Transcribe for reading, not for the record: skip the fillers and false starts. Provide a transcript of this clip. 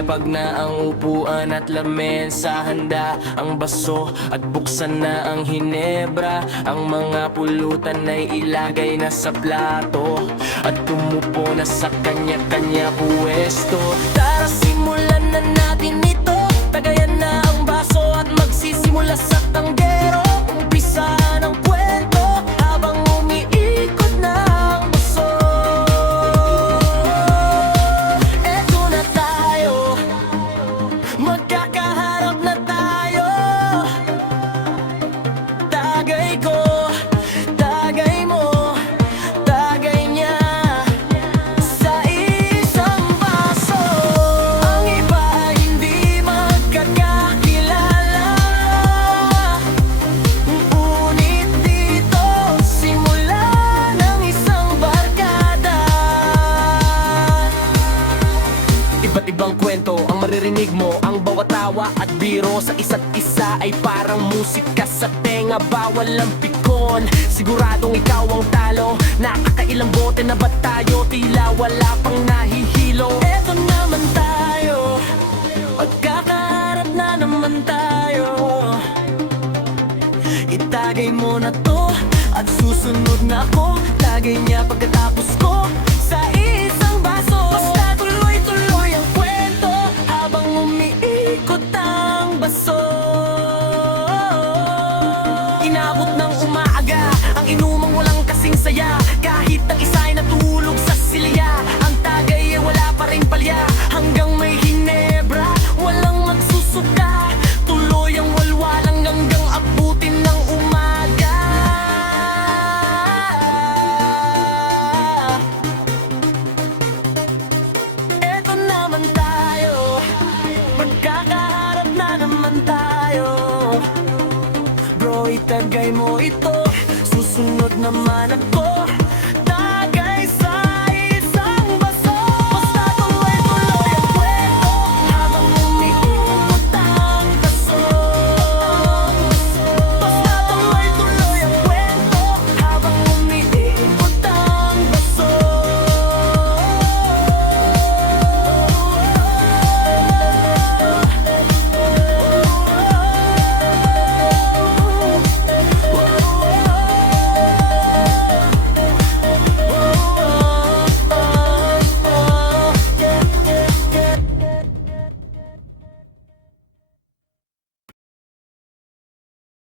Ilapag na ang upuan at lamesa, handa ang baso at buksan na ang hinebra. Ang mga pulutan ay ilagay na sa plato at tumupo na sa kanya-kanya puwesto. Tara, simulan na natin ito. Tagayan na ang baso at magsisimula sa tanggero. Umpisa ng kwento habang umiikot na ang baso. Eto na tayo, magkakaharap na tayo. Tagay ko, tagay mo, tagay niya sa isang baso. Ang iba ay hindi magkakakilala, ngunit dito simula ng isang barkada. Iba't ibang kwento ang maririnig mo. Ang bawat tawa at biro sa isa't isa ay parang musika sa tenga. Bawal ang pikon, siguradong ikaw ang talo. Nakakailang bote na ba tayo? Tila wala pang nahihilo. Eto naman tayo, magkakaharap na naman tayo. Itagay mo na to at susunod na ako. Tagay niya pagkatapos ko sa isang baso. Basta tuloy-tuloy ang kwento habang umiikot ang baso. Inabot ng umaaga ang inumang walang kasing saya. Kahit ang isa'y natulog sa silya, ang tagay ay wala pa rin palya. Hanggang may hinebra, walang magsusuka. Tuloy ang walwalang hanggang abutin ng umaga. Eto naman tayo, magkakaharap na naman tayo. Bro, itagay mo ito, susunod naman ako.